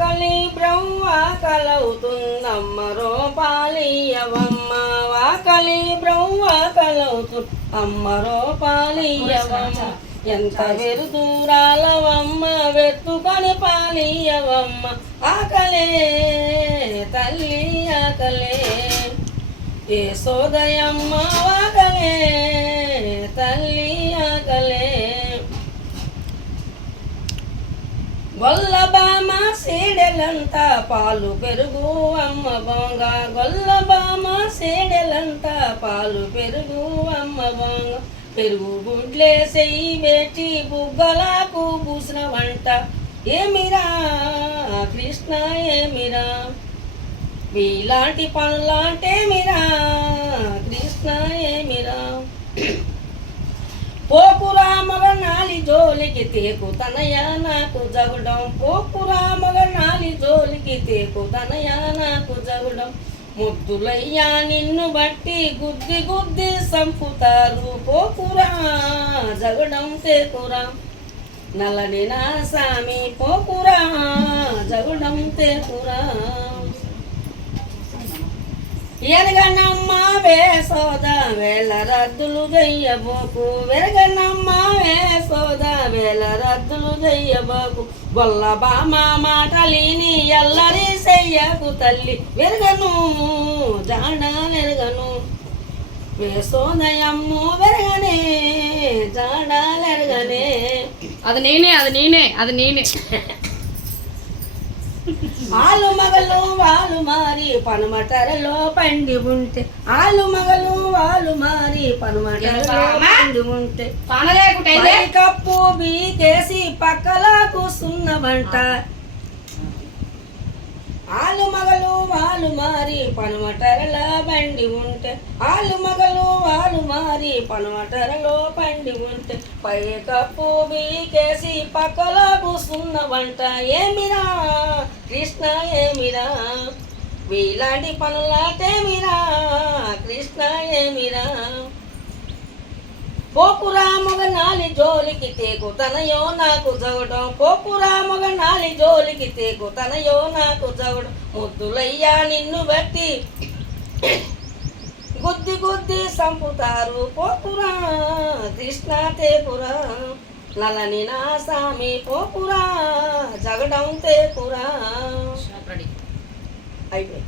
వాకలి బ్రహ్మ కలవుతుందమ్మ రూపాలియవమ్మ వాకలి బ్రహ్మ కలవుతుంది అమ్మ రూపాలియవమ్మ ఎంత వెరుదూరాలవమ్మ వెతుకొని పాలియవమ్మ ఆకలే తల్లి ఆకలే ఏ సోదయమ్మ వాకలే తల్లి ఆకలే గొల్లబామ సీడెలంతా పాలు పెరుగు అమ్మ బొంగ గొల్లబామ సీడెలంతా పాలు పెరుగు అమ్మ బొంగ పెరుగు గుడ్లే సెయ్యి పెట్టి బుగ్గలకు పూసిన వంట ఏమిరా కృష్ణ ఏమిరా వీలాంటి పనులాంటేమిరా కృష్ణ ఏమిరా పోకురా మగ నాలి జోలికి తేకు తనయ నాకు జగడం పోకురా మగ నాలి జోలికి తేకు తనయ నాకు జగడం ముద్దులయ్యా నిన్ను బట్టి గుద్ది గుద్ది సంపుతారు పోకురా జగడం తేకురా నల్లని నా సామి పోకురా జగడం తేకురా ఎరగనమ్మ వేసోద వేల రద్దులు చెయ్యబోకు వెరగనమ్మ వేసోద వేల రద్దులు చెయ్యబోకు గొల్ల బామ మాటలిని ఎల్లరి చెయ్యకు తల్లి వెరగను జాడాలెరగను వేసోదయమ్ము వెరగనే జాడాలెరగనే అది నేనే అది నేనే అది నేనే ఆలు మగలు వాళ్ళు మారి పనుమటరలో పండి ఉంటే ఆలు మగలు వాళ్ళు మారి పనుమటరలో పండి ఉంటే కప్పు బీకేసి పక్కల కూసున్నవంట ఆలు మగలు వాళ్ళు మారి పనుమటరలో బండి ఉంటే ఆలు మగలు వాళ్ళు మారి పనుమటరలో పండి ఉంటే పై కప్పు బీకేసి పక్కల కూసున్నవంట ఏమిరా కృష్ణ ఏమిరా వీలాంటి పనులాటేమిరా కృష్ణ ఏమిరా పోకురా మగ నాలి జోలికి తేకు తనయో నాకు జగడం పోకురా మగ నాలి జోలికి తేకు తనయో నాకు జగడం ముద్దులయ్యా నిన్ను బట్టి గుద్ది గుద్ది సంపుతారు పోకురా కృష్ణ తేకురా నలని నా సామి పోకురా జగడం తేకురా అయిపోయి